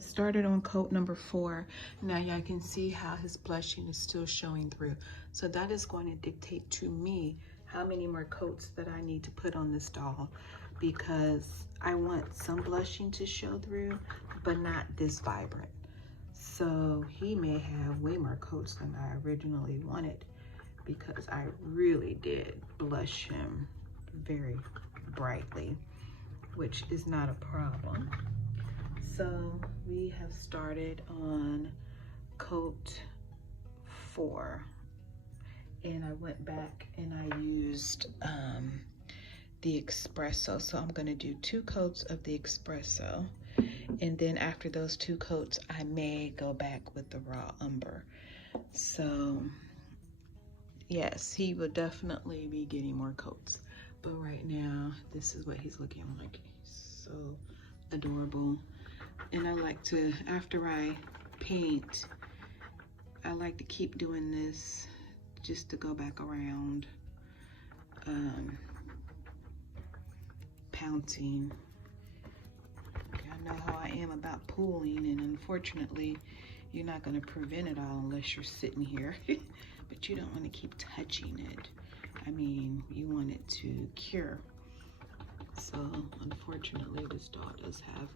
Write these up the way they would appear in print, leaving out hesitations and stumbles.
started on coat number 4. Now y'all can see how his blushing is still showing through. So that is going to dictate to me how many more coats that I need to put on this doll, because I want some blushing to show through, but not this vibrant. So he may have way more coats than I originally wanted, because I really did blush him very brightly, which is not a problem. So we have started on coat 4, and I went back and I used the espresso. So I'm going to do 2 coats of the espresso, and then after those 2 coats I may go back with the raw umber. So yes, he will definitely be getting more coats, but right now this is what he's looking like. He's so adorable. And I like to, after I paint, I like to keep doing this just to go back around, pouncing. I know how I am about pooling, and unfortunately you're not going to prevent it all unless you're sitting here. But you don't want to keep touching it. I mean, you want it to cure. So unfortunately this doll does have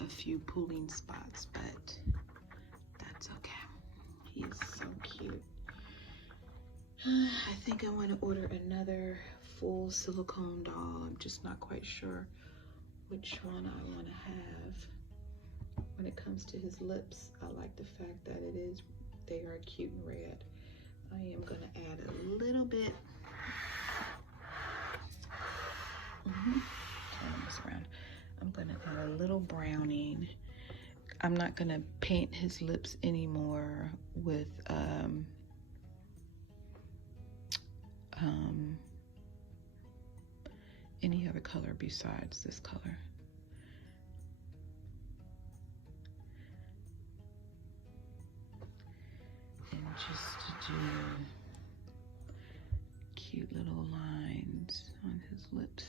a few pooling spots, but that's okay. He is so cute. I think I want to order another full silicone doll. I'm just not quite sure which one I want to have. When it comes to his lips, I like the fact that they are cute and red. I am going to add a little bit. Turn this around. I'm going to add a little browning. I'm not going to paint his lips anymore with any other color besides this color. And just to do cute little lines on his lips,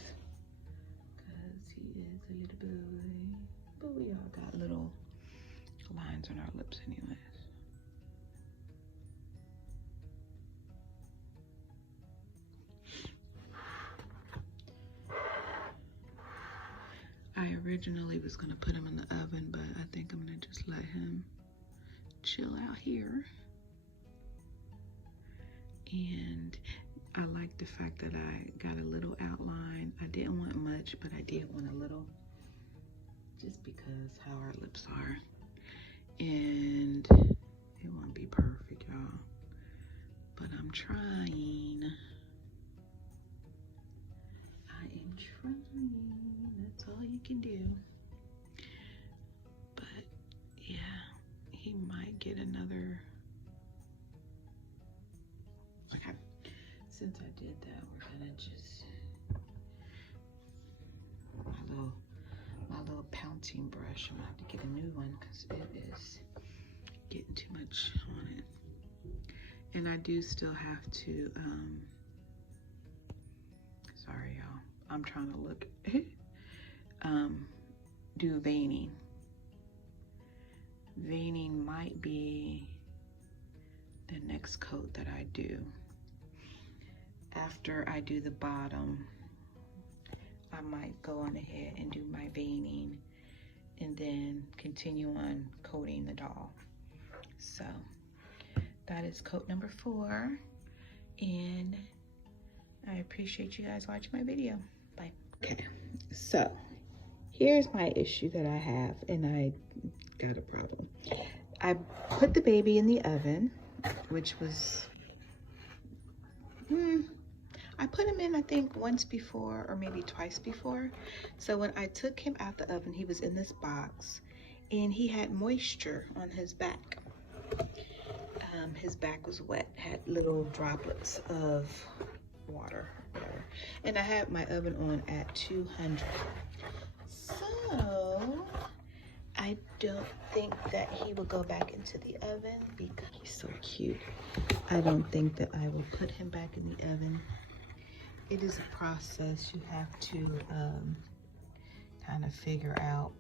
because he is a little boy. But we all got little lines on our lips anyways. I originally was gonna put him in the oven, but I think I'm gonna just let him chill out here. And I like the fact that I got a little outline. I didn't want much, but I did want a little, just because how our lips are. And it won't be perfect, y'all, but I'm trying. I am trying. That's all you can do. But yeah, he might get another. Okay, since I did that, we're gonna just my little pouncing brush. I'm gonna have to get a new one because it is getting too much on it. And I do still have to sorry y'all, I'm trying to look do veining. Veining might be the next coat that I do. After I do the bottom, I might go on ahead and do my veining and then continue on coating the doll. So that is coat number 4, and I appreciate you guys watching my video. Bye. Okay, so here's my issue that I have, and I got a problem. I put the baby in the oven, which was I put him in, I think, once before or maybe twice before. So when I took him out the oven, he was in this box and he had moisture on his back. His back was wet, had little droplets of water, whatever. And I had my oven on at 200. So I don't think that he will go back into the oven because he's so cute. I don't think that I will put him back in the oven. It is a process. You have to kind of figure out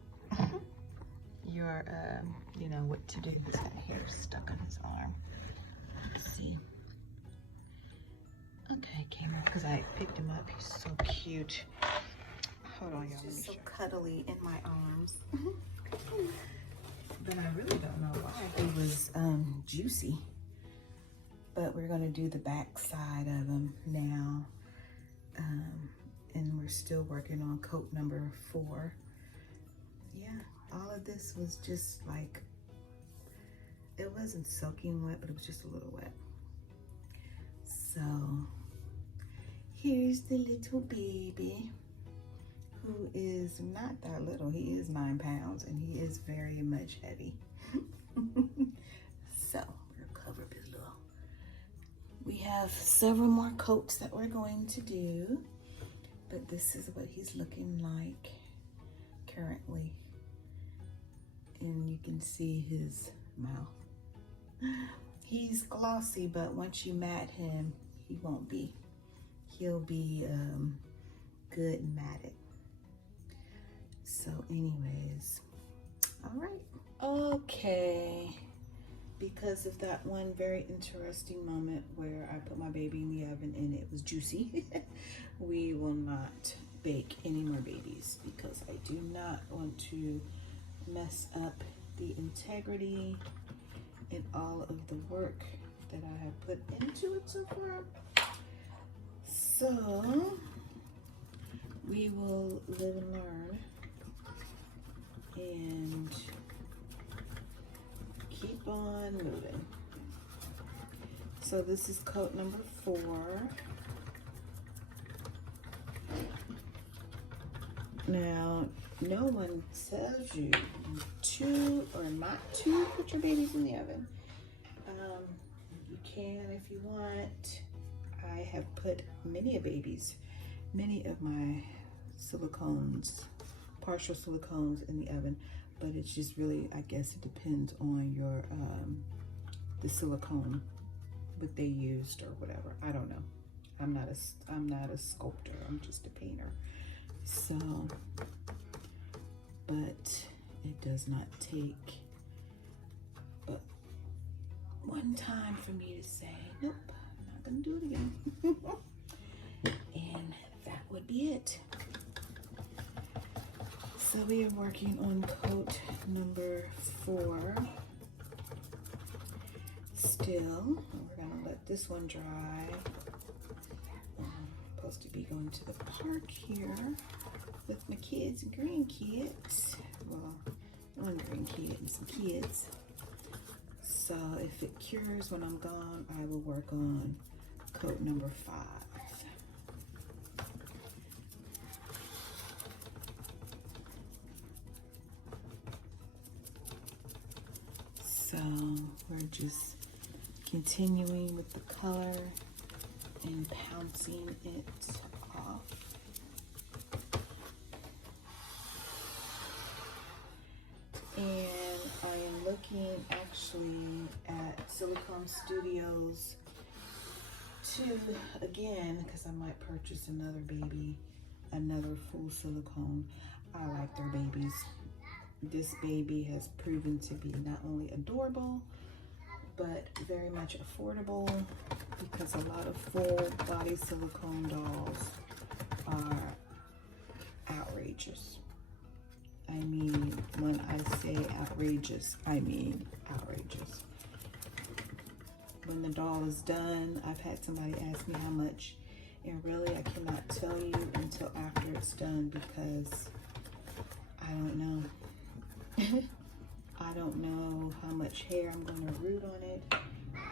your, you know, what to do. He's got hair stuck on his arm. Let's see. Okay, camera, because I picked him up. He's so cute. Hold on, y'all. He's just so cuddly in my arms. But I really don't know why. He was juicy. But we're gonna do the back side of him now. And we're still working on coat number 4. Yeah, all of this was just like, it wasn't soaking wet, but it was just a little wet. So here's the little baby, who is not that little. He is 9 pounds and he is very much heavy. So we'll cover up his little. We have several more coats that we're going to do, but this is what he's looking like currently. And you can see his mouth. He's glossy, but once you mat him, he won't be. He'll be good matted. So anyways, all right. Okay, because of that one very interesting moment where I put my baby in the oven and it was juicy, we will not bake any more babies because I do not want to mess up the integrity and all of the work that I have put into it so far. So we will live and learn and keep on moving. So this is coat number 4. Now, no one tells you to or not to put your babies in the oven. You can if you want. I have put many of my silicones, partial silicones in the oven, but it's just really, I guess it depends on your, the silicone, what they used or whatever. I don't know. I'm not a sculptor, I'm just a painter. So, but it does not take but one time for me to say, nope, I'm not gonna do it again. And that would be it. So we are working on coat number 4 still. We're gonna let this one dry. I'm supposed to be going to the park here with my kids and grandkids. Well, one grandkid and some kids. So if it cures when I'm gone, I will work on coat number 5. So we're just continuing with the color and pouncing it off. And I am looking actually at Silicone Studios to, again, because I might purchase another full silicone. I like their babies. This baby has proven to be not only adorable, but very much affordable, because a lot of full body silicone dolls are outrageous. I mean, when I say outrageous, I mean outrageous. When the doll is done, I've had somebody ask me how much, and really I cannot tell you until after it's done, because I don't know. I don't know how much hair I'm going to root on it.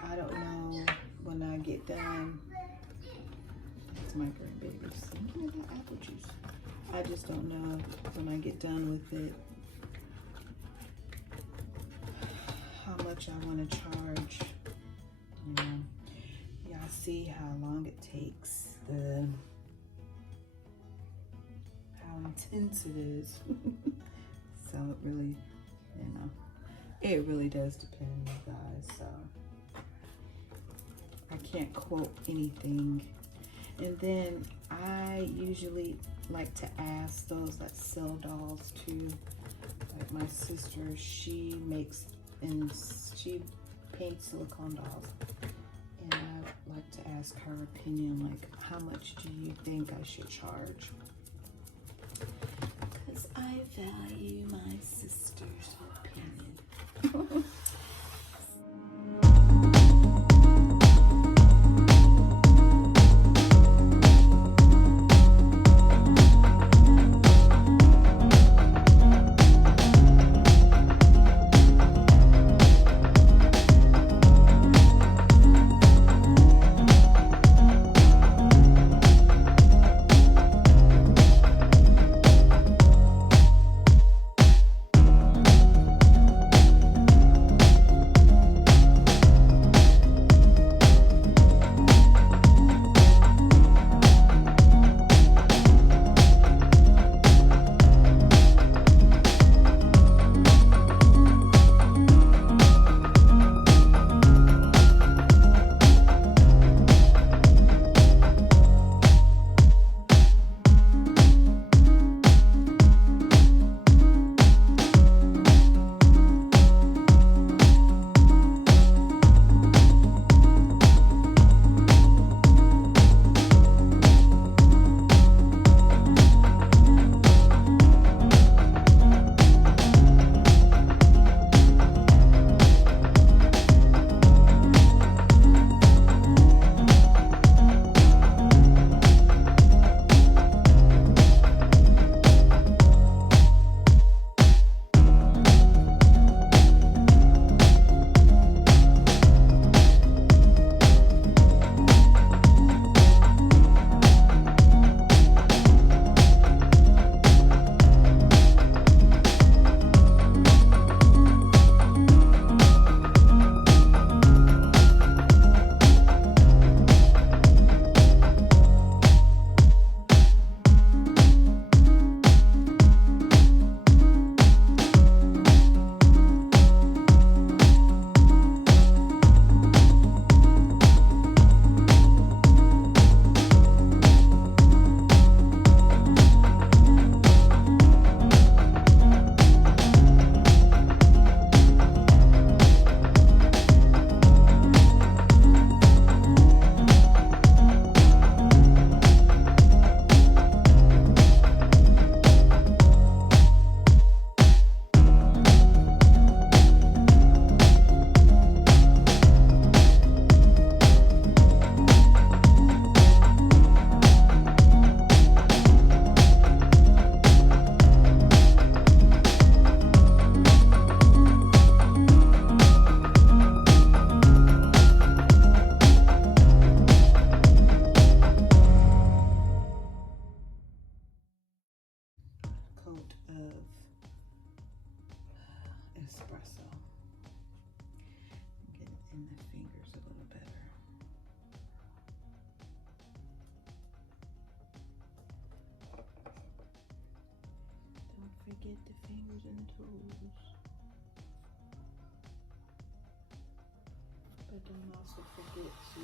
I don't know when I get done. It's my grandbabies thinking about apple juice. I just don't know when I get done with it how much I want to charge. You know, y'all see how long it takes, how intense it is. So it really, you know, it really does depend, you guys. So I can't quote anything. And then I usually like to ask those that sell dolls to, like my sister, she makes and she paints silicone dolls. And I'd like to ask her opinion, like, how much do you think I should charge? Because I value my sister's opinion. Coat of espresso. Get it in the fingers a little better. Don't forget the fingers and toes. But don't also forget to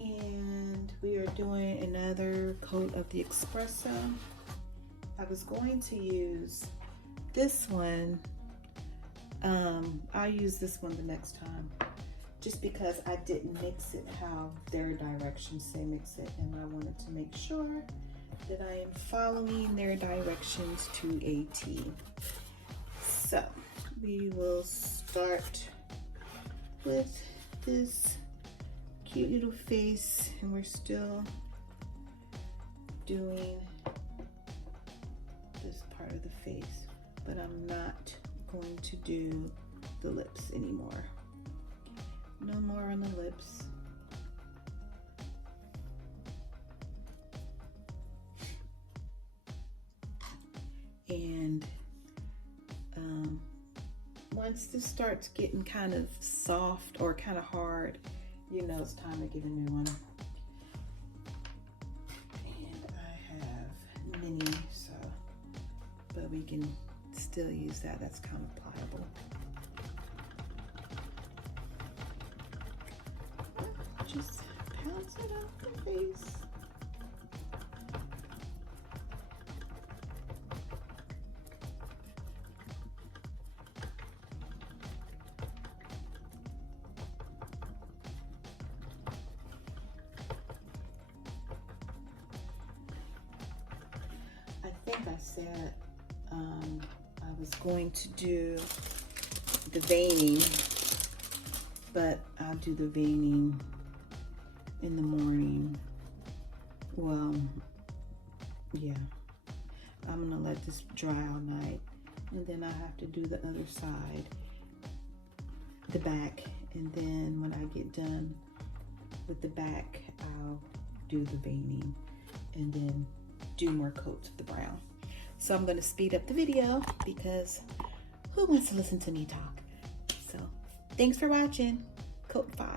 and we are doing another coat of the espresso. I was going to use this one. I'll use this one the next time, just because I didn't mix it how their directions say mix it, and I wanted to make sure that I am following their directions to a T. So we will start with this cute little face, and we're still doing this part of the face, but I'm not going to do the lips anymore. No more on the lips. And once this starts getting kind of soft or kind of hard, you know it's time to get a new one. And I have mini, so, but we can still use that. That's kind of pliable. Just pounce it off the face. I think I said I was going to do the veining, but I'll do the veining in the morning. Well, yeah, I'm gonna let this dry all night, and then I have to do the other side, the back, and then when I get done with the back, I'll do the veining and then do more coats of the brown. So I'm gonna speed up the video because who wants to listen to me talk? So thanks for watching. Coat 5.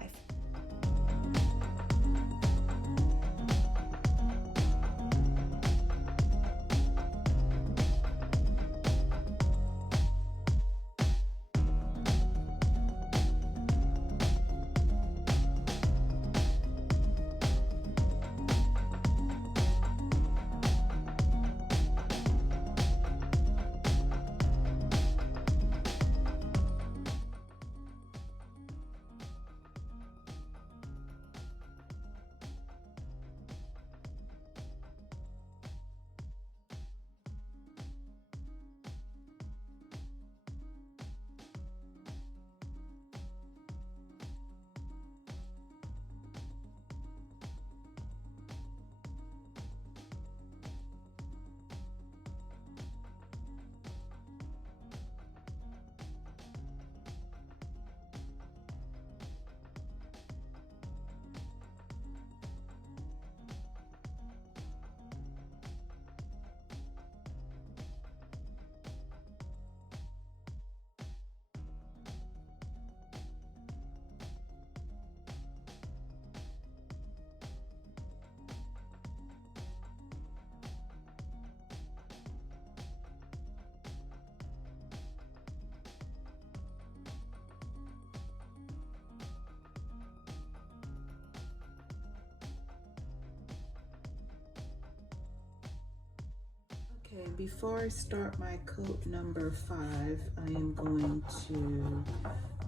Okay, before I start my coat number 5, I am going to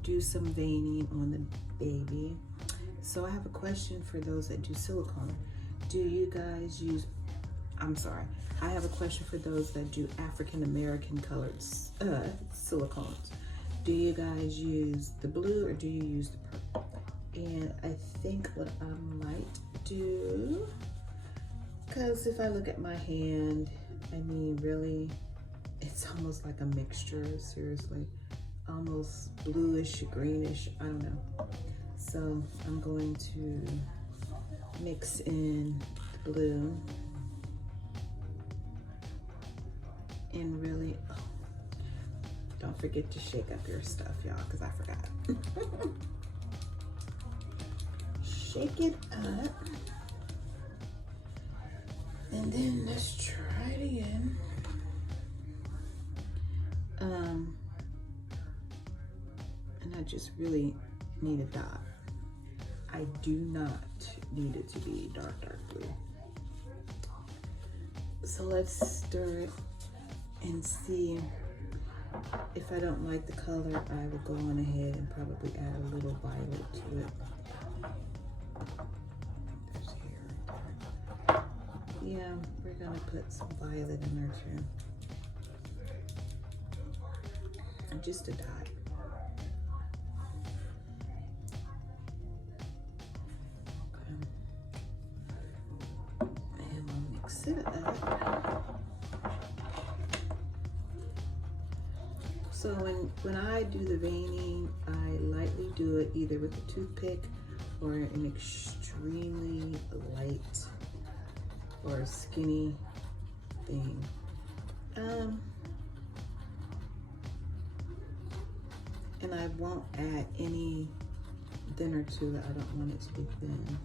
do some veining on the baby. So I have a question for those that do silicone. Do you guys use, I have a question for those that do African American colored silicones. Do you guys use the blue or do you use the purple? And I think what I might do, because if I look at my hand, I mean, really, it's almost like a mixture, seriously. Almost bluish, greenish, I don't know. So I'm going to mix in the blue and really, don't forget to shake up your stuff, y'all, because I forgot. Shake it up. And then let's try it again. And I just really need a dot. I do not need it to be dark blue. So let's stir it and see. If I don't like the color, I will go on ahead and probably add a little violet to it. There's hair. Yeah, we're gonna put some violet in there too. And just a dot. Okay. And we'll mix it up. So when I do the veining, I lightly do it either with a toothpick or an extremely light or skinny thing. And I won't add any thinner to it. I don't want it to be thin.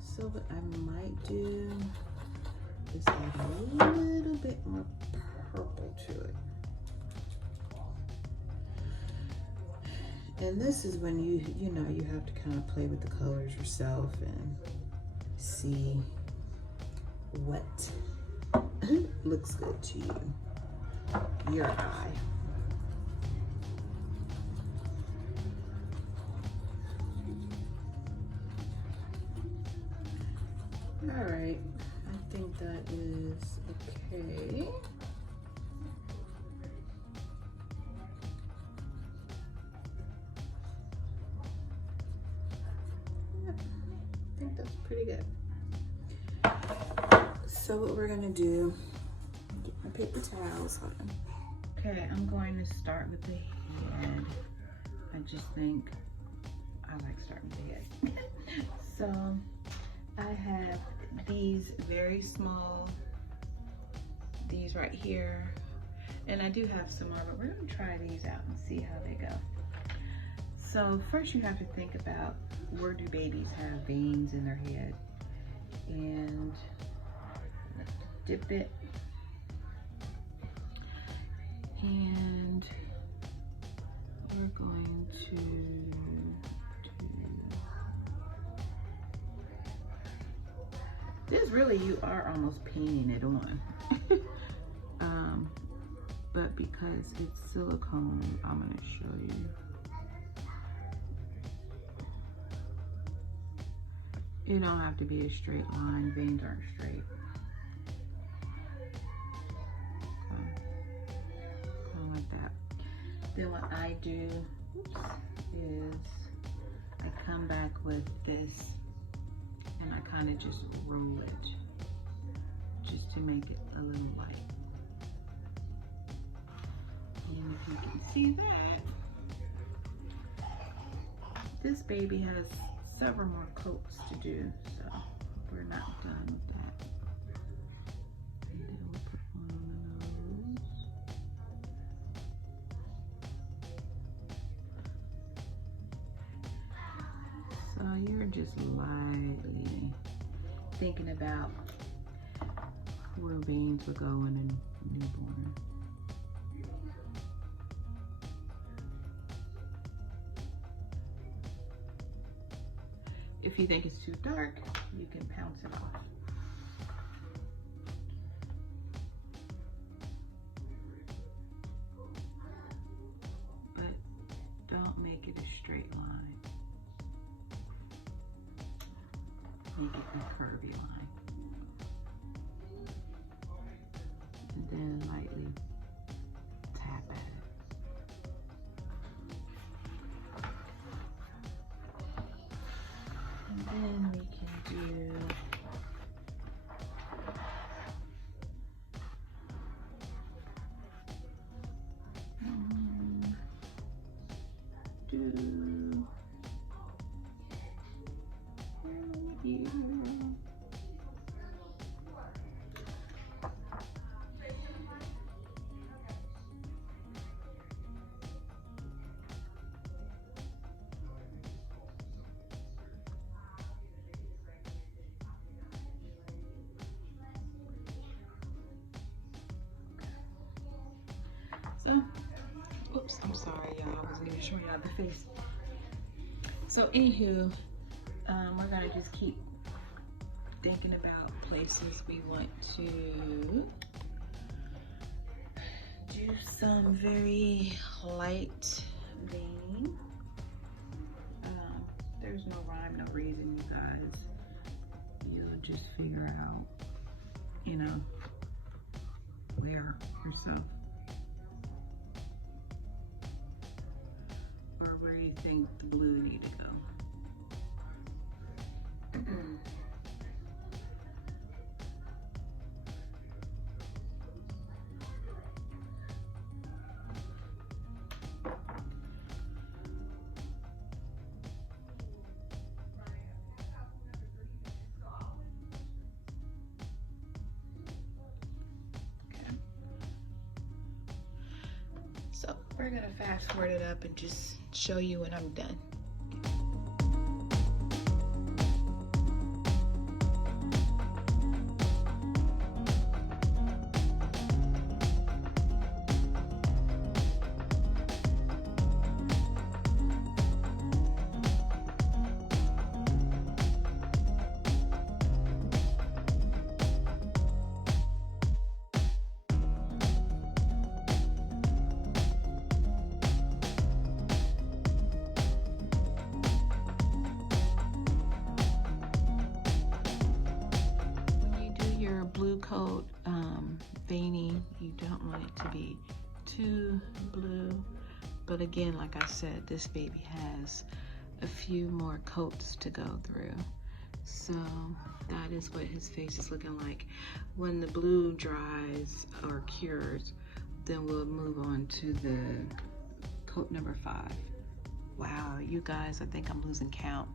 So what I might do is add a little bit more purple to it. And this is when you know, you have to kind of play with the colors yourself and see what looks good to you, your eye. All right, I think that is okay. I think that's pretty good. So what we're gonna do, get my paper towels on. Okay, I'm going to start with the head. I just think I like starting with the head. So I have these very small, these right here, and I do have some more, but we're gonna try these out and see how they go. So first you have to think about, where do babies have veins in their head? And dip it, and we're going to this, really you are almost painting it on. But because it's silicone, I'm going to show you. You don't have to be a straight line. Veins aren't straight. Kind of like that. Then what I do is I come back with this and I kind of just roll it just to make it a little light. And if you can see that, this baby has several more coats to do, so we're not done with that. And then we'll put one on the nose. So you're just lightly thinking about where veins will go in a newborn. If you think it's too dark, you can pounce it off. But don't make it a straight line. Make it a curvy line. And then lightly tap at it. And then we can do so, oops, I'm sorry, y'all. I wasn't even showing y'all the face. So, anywho, we're gonna just keep thinking about places we want to do some very light vein. There's no rhyme, no reason, you guys. You'll just figure out, you know, where yourself. Or where you think the blue need to go. So we're gonna fast forward it up and just show you when I'm done. Blue coat veiny, you don't want it to be too blue, but again, like I said, this baby has a few more coats to go through. So that is what his face is looking like. When the blue dries or cures, then we'll move on to the coat number 5. Wow, you guys, I think I'm losing count.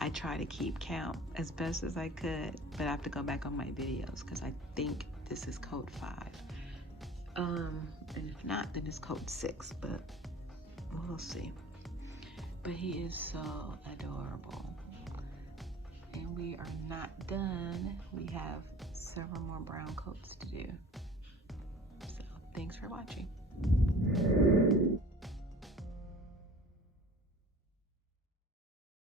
I try to keep count as best as I could, but I have to go back on my videos because I think this is code 5. And if not, then it's code 6, but we'll see. But he is so adorable. And we are not done. We have several more brown coats to do. So thanks for watching.